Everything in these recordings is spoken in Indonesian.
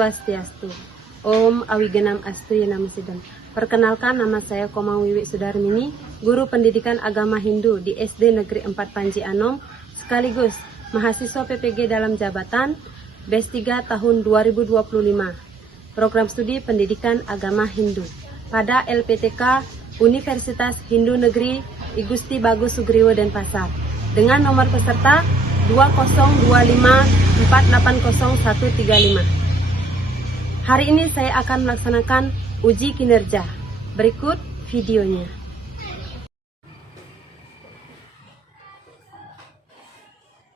Swastiastu. Om Awigenam Astu Yenam Sidam. Perkenalkan, nama saya Komang Wiwi Sudarmini, guru pendidikan agama Hindu di SD Negeri 4 Panji Anom, sekaligus mahasiswa PPG dalam jabatan BES 3 tahun 2025. Program studi pendidikan agama Hindu pada LPTK Universitas Hindu Negeri I Gusti Bagus Sugriwo Denpasar dengan nomor peserta 2025480135. Hari ini saya akan melaksanakan uji kinerja. Berikut videonya.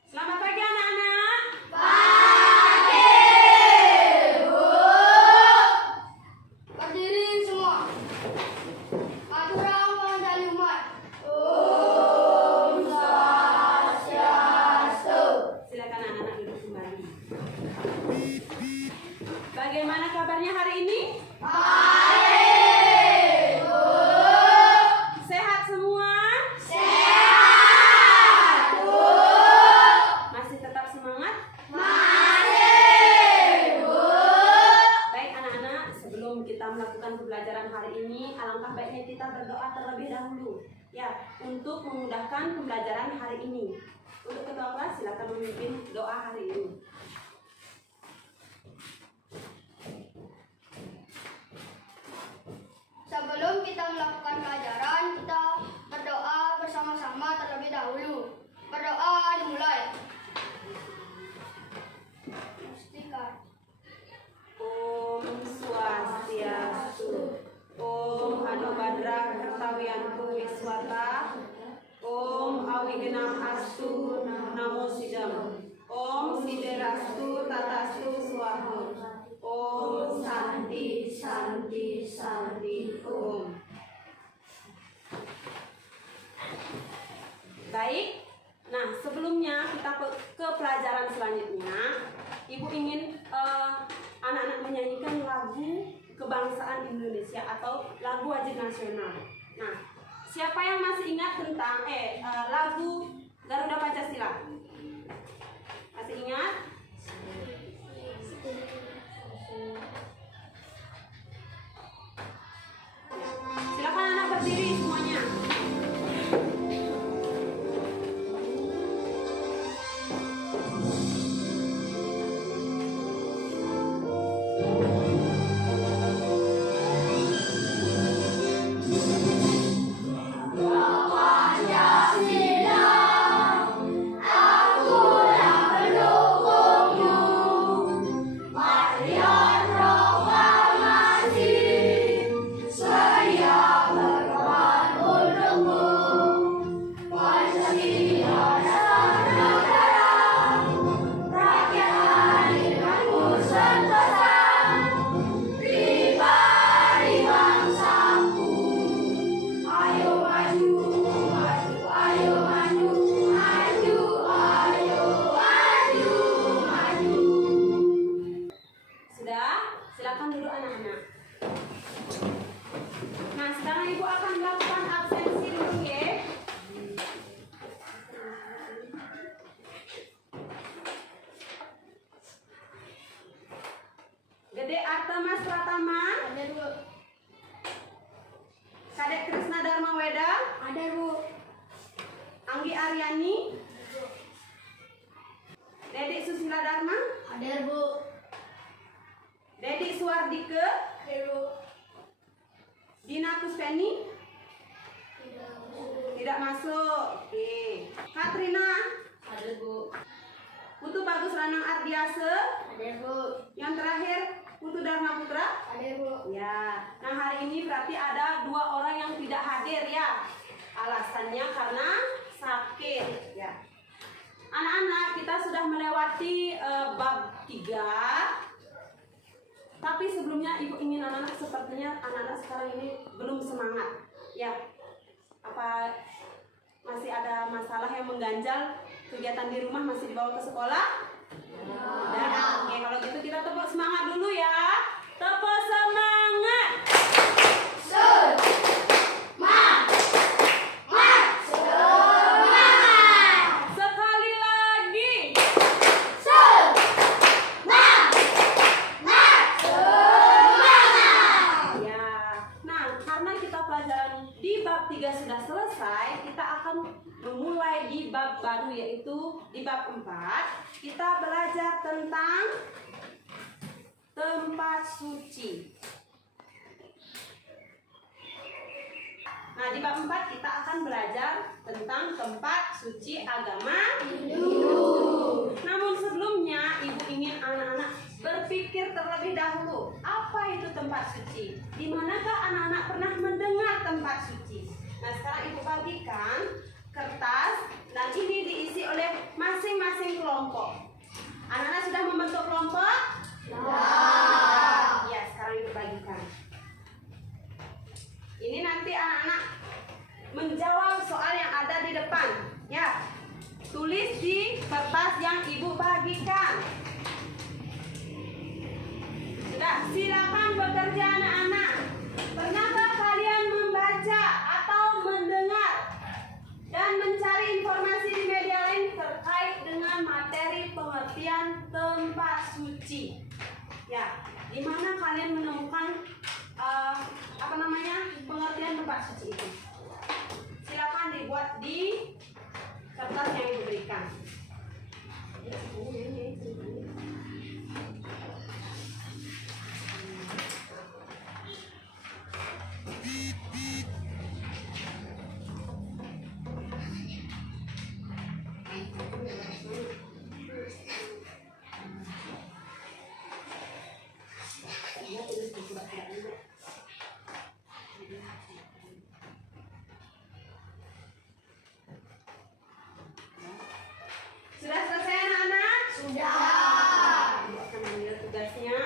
Selamat pagi anak-anak. Pagi, Bu. Berdiri semua. Aturan pengendali umat. Om Swastiastu. Silakan anak-anak duduk kembali. Bagaimana kabarnya hari ini? Baik, Bu. Sehat semua? Sehat, Bu. Masih tetap semangat? Masih, Bu. Baik anak-anak, sebelum kita melakukan pembelajaran hari ini, alangkah baiknya kita berdoa terlebih dahulu ya, untuk memudahkan pembelajaran hari ini. Untuk ketua kelas silakan memimpin doa hari ini. Sebelum kita melakukan pelajaran, kita berdoa bersama-sama terlebih dahulu. Berdoa dimulai. Pastikan. Om Swastiastu. Om Hanubadra Kertawiantu Wiswata. Om Awigenam Astu Namo Sidam. Om Siderastu Tatastu Swaha. Om Santi Santi Santi Om. Baik. Nah, sebelumnya kita ke pelajaran selanjutnya. Ibu ingin anak-anak menyanyikan lagu kebangsaan Indonesia atau lagu wajib nasional. Nah, siapa yang masih ingat tentang lagu Garuda Pancasila? Masih ingat? Silakan anak berdiri semuanya. Silakan duduk anak-anak. Nah, sekarang ibu akan melakukan absensi dulu ya. Gede Artemas Pratama. Ada, Bu. Kadek Krisna Dharma Weda. Ada, Bu. Anggi Aryani. Dedik Susila Dharma. Ada, Bu. Dedik Suwardike. Ada, Bu. Dina Kuspeni. Tidak masuk. Oke. Katrina. Ada, Bu. Putu Bagus Ranang Ardiase. Ada, Bu. Yang terakhir Putu Dharma Putra. Ada, Bu. Ya. Nah, hari ini berarti ada 2 orang yang tidak hadir ya. Alasannya karena sakit ya. Anak-anak, kita sudah melewati bab 3. Tapi sebelumnya ibu ingin anak-anak, sepertinya anak-anak sekarang ini belum semangat ya. Apa masih ada masalah yang mengganjal? Kegiatan di rumah masih dibawa ke sekolah? Ya. Oke, kalau gitu kita tepuk semangat dulu ya. Tepuk semangat. Sekali lagi. yaitu di bab 4 kita belajar tentang tempat suci. Nah, di bab 4 kita akan belajar tentang tempat suci agama Hindu. Namun sebelumnya, Ibu ingin anak-anak berpikir terlebih dahulu, apa itu tempat suci? Di manakah anak-anak pernah mendengar tempat suci? Nah, sekarang Ibu bagikan kertas dan ini diisi oleh masing-masing kelompok. Anak-anak sudah membentuk kelompok? Ya, sekarang Ibu bagikan. Ini nanti anak-anak menjawab soal yang ada di depan. Ya, tulis di kertas yang Ibu bagikan. Sudah, silakan bekerja anak-anak. Pernahkah kalian membaca atau mendengar dan mencari informasi di media lain terkait dengan materi pengertian tempat suci? Ya, di mana kalian menemukan pengertian tempat suci itu? Silakan dibuat di kertas yang Ibu berikan. Sudah selesai anak-anak? Sudah. Ibu akan mengambil tugasnya.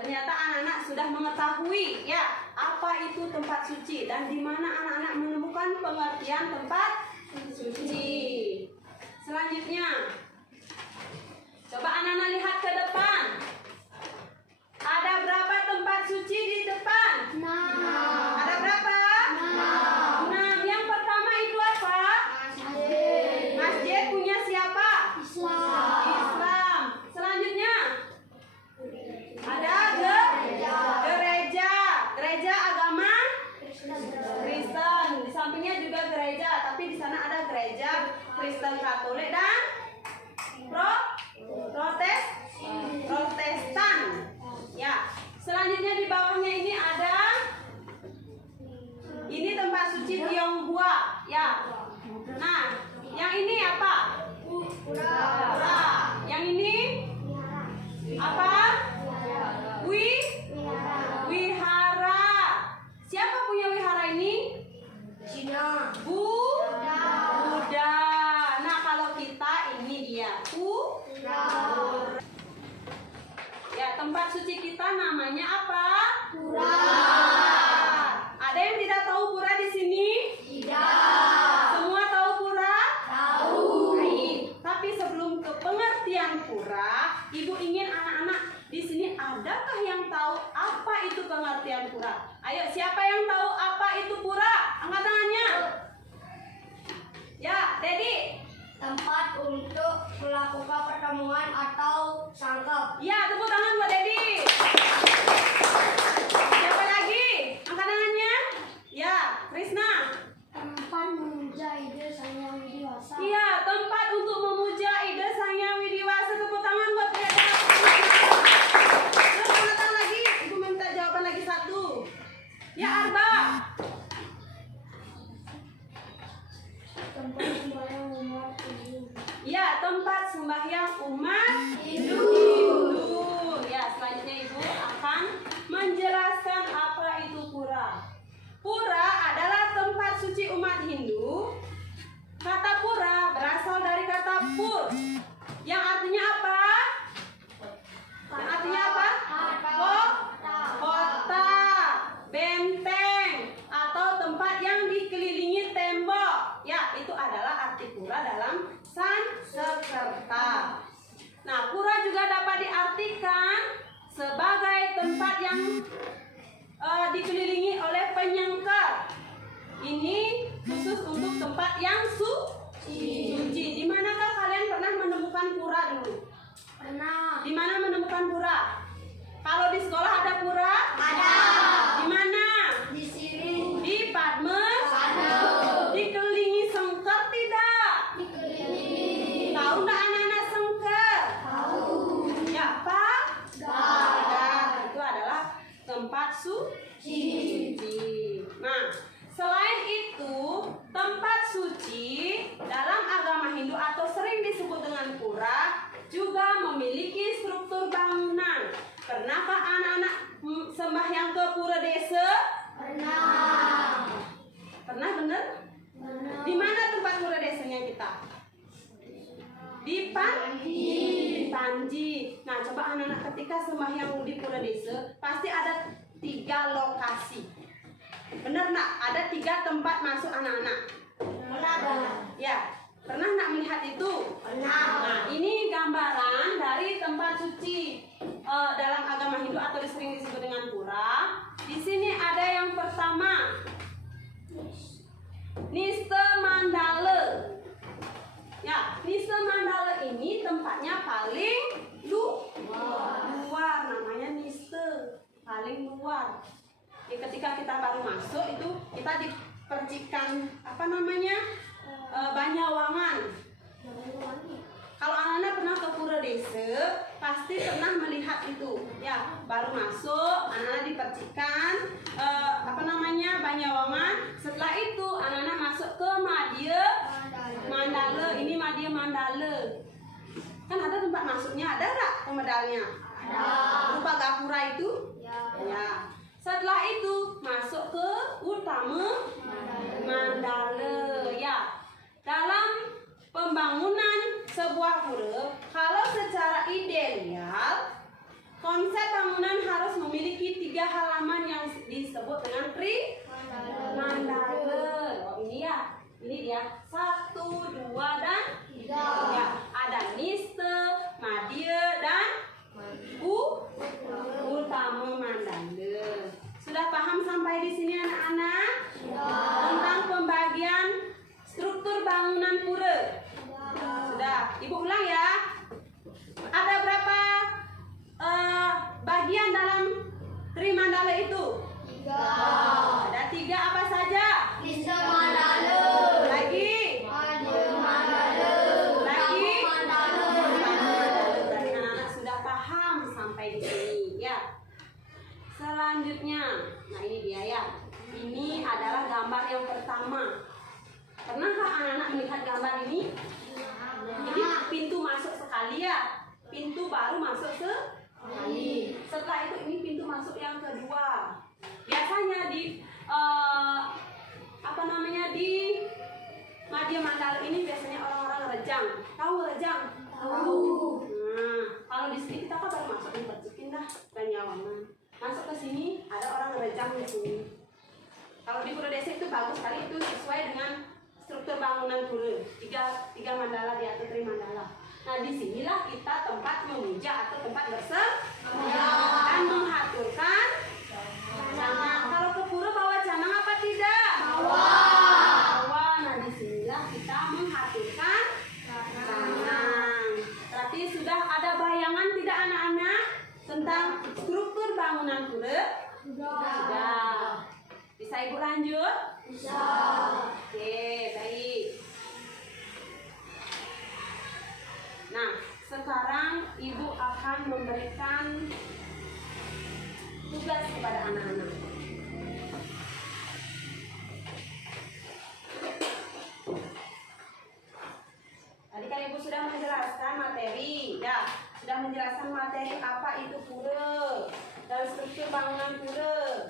Ternyata anak-anak sudah mengetahui ya apa itu tempat suci dan di mana anak-anak menemukan pengertian tempat suci. Selanjutnya, coba anak-anak lihat ke depan. Ada berapa tempat suci di depan? 6. Ada berapa? 6. Yang pertama itu apa? Masjid. Masjid punya siapa? Islam. Selanjutnya ada gereja agama Kristen. Di sampingnya juga gereja, tapi di sana ada gereja Kristen Katolik dan Protestan. Ya. Selanjutnya di bawahnya ini ada tempat suci Tionghoa. Ya. Nah, yang ini apa? Pura. Yang ini apa? Wihara. Siapa punya wihara ini? Buddha. Nah, kalau kita ini dia pura. Ya, tempat suci kita namanya apa? Pura. Ada yang tidak tahu pura di sini? Tidak. Semua tahu pura? Tahu. Baik. Tapi sebelum ke pengertian pura, Ibu ingin anak-anak di sini adakah yang tahu apa itu pengertian pura? Ayo, siapa yang tahu apa itu pura? Angkat tangannya. Ya, Dedi. Tempat untuk melakukan pertemuan atau sangkap. Ya, tepuk tangan buat Dedi. Siapa lagi? Angkat tangannya. Ya, Krisna. Tempat memuja ide sang yang dewasa. Iya, tempat untuk memuja ide sang yang widiwasa. Tepuk tangan buat mereka. Terus angkat tangan lagi. Ibu minta jawaban lagi satu. Ya, Arba. Tempat sembahyang umat Hindu. Ya, tempat sembahyang umat Hindu. Ya, selanjutnya Ibu akan menjelaskan apa itu pura. Pura adalah tempat suci umat Hindu. Kata pura berasal dari kata pur, yang artinya apa? Yang artinya apa? Kota, benteng, atau tempat yang dikelilingi tembok. Ya, itu adalah arti pura dalam Sanskerta. Nah, pura juga dapat diartikan sebagai tempat yang dikelilingi oleh penyengkar. Ini khusus untuk tempat yang suci. Di manakah kalian pernah menemukan pura dulu? Pernah. Di mana menemukan pura? Kalau di sekolah ada pura? Ada. Di mana? Di sini. Di Padmes? Ada. Dikelilingi sengker tidak? Dikelilingi. Tahu nggak anak-anak sengker? Tahu. Ya, Pak? Dah. Itu adalah tempat suci. Nah, selain itu, tempat suci dalam agama Hindu atau sering disebut dengan pura juga memiliki struktur bangunan. Pernahkah anak-anak sembahyang ke pura desa? Pernah. Pernah bener? Pernah. Di mana tempat pura desanya kita? Di Panji. Nah, coba anak-anak ketika sembahyang di pura desa pasti ada 3 lokasi. Benar nak? Ada 3 tempat masuk anak-anak. Pernah. Ya, pernah nak melihat itu? Pernah. Nah, ini gambaran dari tempat suci dalam agama Hindu atau sering disebut dengan pura. Di sini ada yang pertama, Niste Mandala. Ya, Niste Mandala ini tempatnya paling luar, namanya Niste, paling luar. Ya, ketika kita baru masuk itu kita dipercikan Banyawangan. Kalau anak-anak pernah ke pura desa, pasti pernah melihat itu. Ya, baru masuk, anak-anak dipercikan Banyawangan. Setelah itu anak-anak masuk ke Madya Mandala. Ini Madya Mandala. Kan ada tempat masuknya, ada nggak pemedalnya? Ada. Berupa gapura itu? Ya. Ya. Setelah itu masuk ke Utama Mandala. Ya. Dalam pembangunan sebuah pura, kalau secara ideal, konsep bangunan harus memiliki 3 halaman yang disebut dengan Mandala. Oh, ini ya, ini dia 1, 2, dan 3. Ya, ada Niste, Madya, dan Utama Mandala. Sudah paham sampai di sini anak-anak? Tentang pembagian struktur bangunan pura. Sudah, Ibu ulang ya. Ada berapa bagian dalam Trimandala itu? 3. Ada 3 apa saja? Niste Mandala. Lagi? Madya Mandala. Lagi? Mandala. Berarti anak-anak sudah paham sampai di sini ya. Selanjutnya, nah ini dia ya. Ini adalah gambar yang pertama. Pernahkah anak-anak melihat gambar ini? Ini pintu masuk sekali ya. Pintu baru masuk sekali. Setelah itu ini pintu masuk yang kedua. Biasanya di di Madya Mandala ini biasanya orang-orang rejang. Tahu rejang? Tahu. Nah, kalau di sini kita kan baru masuk nih, percikin dah Banyawangan. Masuk ke sini ada orang rejang di sini. Kalau di pura desa itu bagus sekali, itu sesuai dengan struktur bangunan pura. 3 mandala di atas Trimandala. Nah, disinilah kita tempat memuja atau tempat bersembahyang dan menghaturkan canang. Kalau ke pura bawa canang apa tidak? Bawa. Nah, disinilah kita menghaturkan canang. Berarti sudah ada bayangan tidak anak-anak tentang struktur bangunan pura? Sudah. Bisa Ibu lanjut? Bisa. Oke, baik. Nah, sekarang Ibu akan memberikan tugas kepada anak-anak. Tadi kan Ibu sudah menjelaskan materi, ya, sudah menjelaskan materi apa itu pura dan struktur bangunan pura.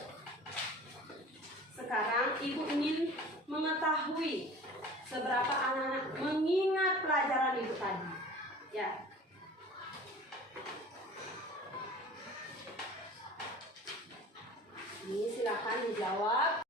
Sekarang Ibu ingin mengetahui seberapa anak-anak mengingat pelajaran Ibu tadi. Ya. Ini silakan dijawab.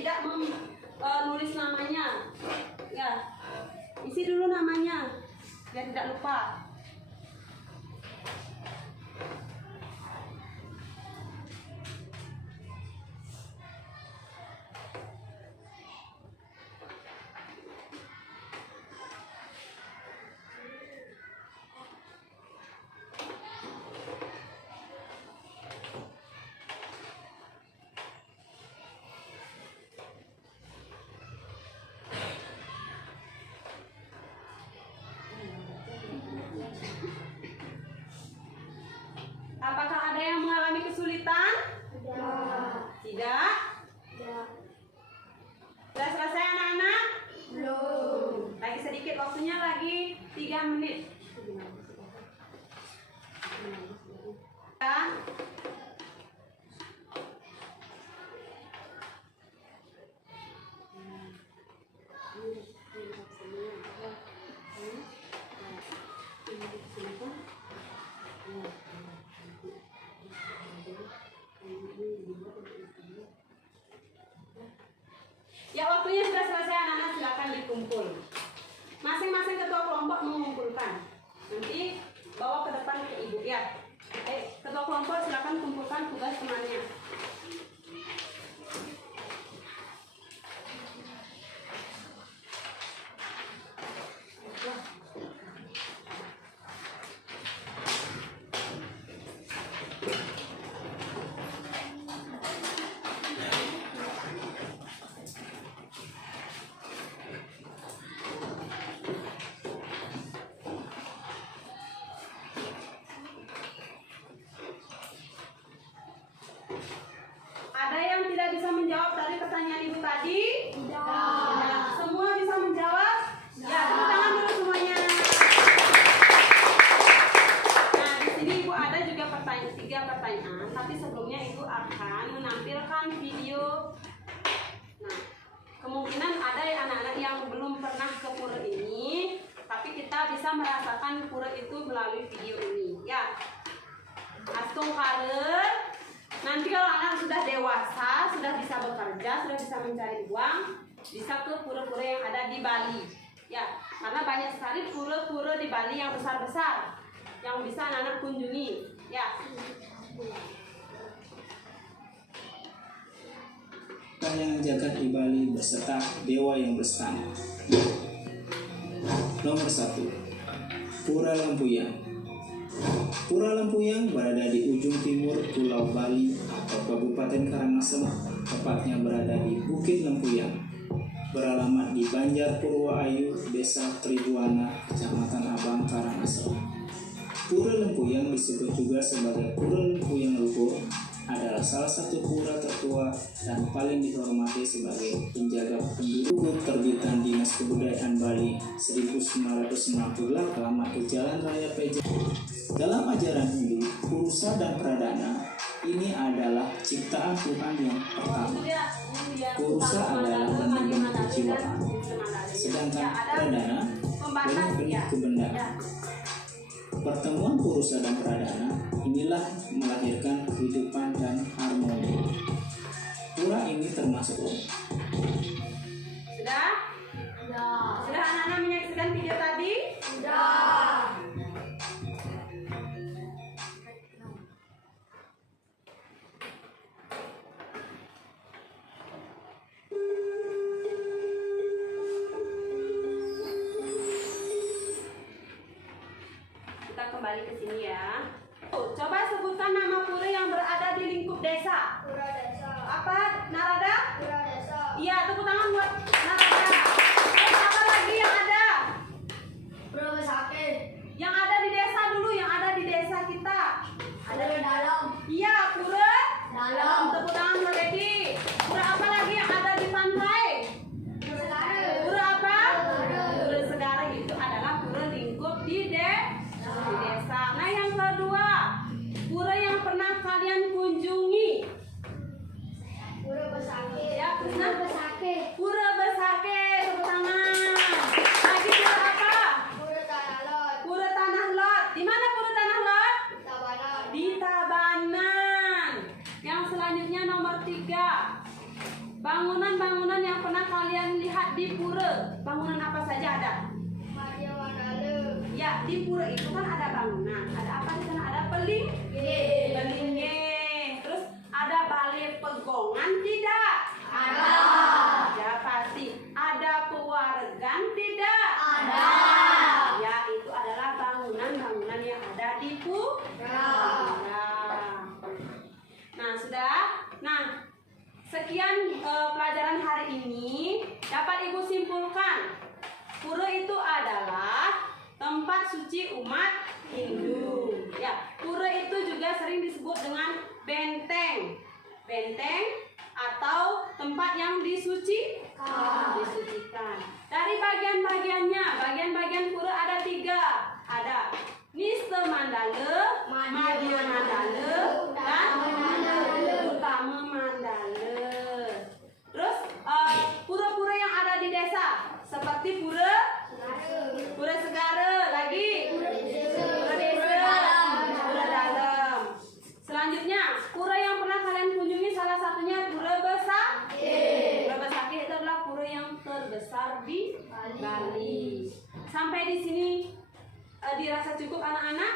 tidak menulis namanya. Ya, isi dulu namanya biar tidak lupa. Apakah ada yang mengalami kesulitan? Tidak? Sudah selesai anak-anak? Belum. Lagi sedikit waktunya, lagi 3 menit. Ya. Ya, waktunya sudah selesai anak-anak, silakan dikumpul. Masing-masing ketua kelompok mengumpulkan. Nanti bawa ke depan ke ibu ya. Ketua kelompok silakan kumpulkan tugas temannya. Ada yang tidak bisa menjawab dari pertanyaan ibu tadi? Tidak. Semua bisa menjawab? Ya, tepuk tangan dulu semuanya. Nah, di sini ibu ada juga 3 pertanyaan, tapi sebelumnya ibu akan menampilkan video. Nah, kemungkinan ada anak-anak yang belum pernah ke pura ini, tapi kita bisa merasakan pura itu melalui video ini. Ya, Astung Kare. Nanti kalau anak sudah dewasa, sudah bisa bekerja, sudah bisa mencari uang, bisa ke pura-pura yang ada di Bali. Ya, karena banyak sekali pura-pura di Bali yang besar-besar yang bisa anak-anak kunjungi. Ya. Yang jagat di Bali beserta dewa yang berstana. Nomor 1, Pura Lempuyang. Pura Lempuyang berada di ujung timur Pulau Bali atau Kabupaten Karangasem, tepatnya berada di Bukit Lempuyang. Beralamat di Banjar Purwaayu, Desa Tribuana, Kecamatan Abang, Karangasem. Pura Lempuyang disebut juga sebagai Pura Lempuyang Luhur, adalah salah satu pura tertua dan paling dihormati sebagai penjaga penduduk. Terbitan Dinas Kebudayaan Bali 1998 di Jalan Raya Peja. Dalam ajaran Hindu, Purusa dan Pradana ini adalah ciptaan Tuhan yang pertama. Purusa adalah benih-benih kejiwaan, sedangkan Pradana benih-benih kebenaran. Pertemuan Purusa dan Pradana inilah melahirkan kehidupan dan harmoni. Pura ini termasuk Sudah? Sudah anak-anak menyaksikan video tadi? Sudah. Kita kembali ke sini ya. Coba sebutkan nama pura yang berada di lingkup desa. Pura desa. Apa, Narada? Pura desa. Iya, tepuk tangan buat Narada. Terus apa lagi yang ada? Pura Besake. Yang ada di desa dulu, yang ada di desa kita. Ada di dalam. Iya, pura Dalam. Tepuk tangan buat Dedi. Pura apa lagi yang ada di pantai? Pura Segara. Pura apa? Segara. Pura Segara itu adalah pura lingkup di desa. Nah, yang kedua, pura yang pernah kalian kunjungi. Pura Besake. Ya, Krishna. Besake. Pura Besake, tepuk tangan. Lagi pura apa? Pura Tanah Lot. Pura Tanah Lot. Di mana Pura Tanah Lot? Tabanan. Di Tabanan. Yang selanjutnya nomor 3. bangunan-bangunan yang pernah kalian lihat di pura, bangunan apa saja ada? Madia Mandala. Ya, di pura itu kan ada bangunan. Ada apa di sana? Ada pelingge. Terus ada balai pegongan tidak? Ada. Ya pasti. Ada pewaregan tidak? Ada. Ya, itu adalah bangunan-bangunan yang ada di pura. Nah, sudah. Nah, sekian pelajaran hari ini. Dapat Ibu simpulkan, pura itu adalah tempat suci umat Hindu. Ya, pura itu juga sering disebut dengan benteng. Benteng atau tempat yang disucikan. Dari bagian-bagiannya, bagian-bagian pura ada 3. Ada Nista Mandala, Madya Mandala, dan Utama Mandala. Terus pura-pura yang ada di desa seperti Pura Segara, lagi Pura Desa, Pura Dalam. Selanjutnya, pura yang pernah kalian kunjungi salah satunya Pura Besakih. Pura Besakih itu adalah pura yang terbesar di Bali. Sampai di sini dirasa cukup anak-anak?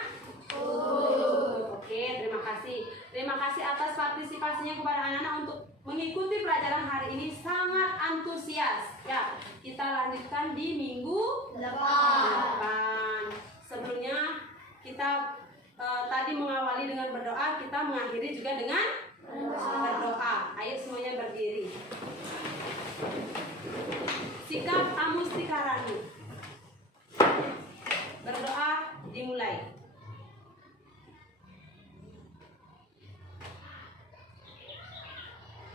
Oke, terima kasih. Terima kasih atas partisipasinya kepada anak-anak untuk mengikuti pelajaran hari ini, sangat antusias. Ya, kita lanjutkan di minggu depan. Sebelumnya kita tadi mengawali dengan berdoa, kita mengakhiri juga dengan berdoa. Ayo semuanya berdiri. Sikap Amustikarani. Berdoa dimulai.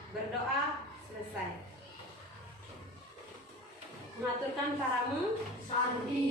Berdoa selesai. Mengaturkan paramu Santi.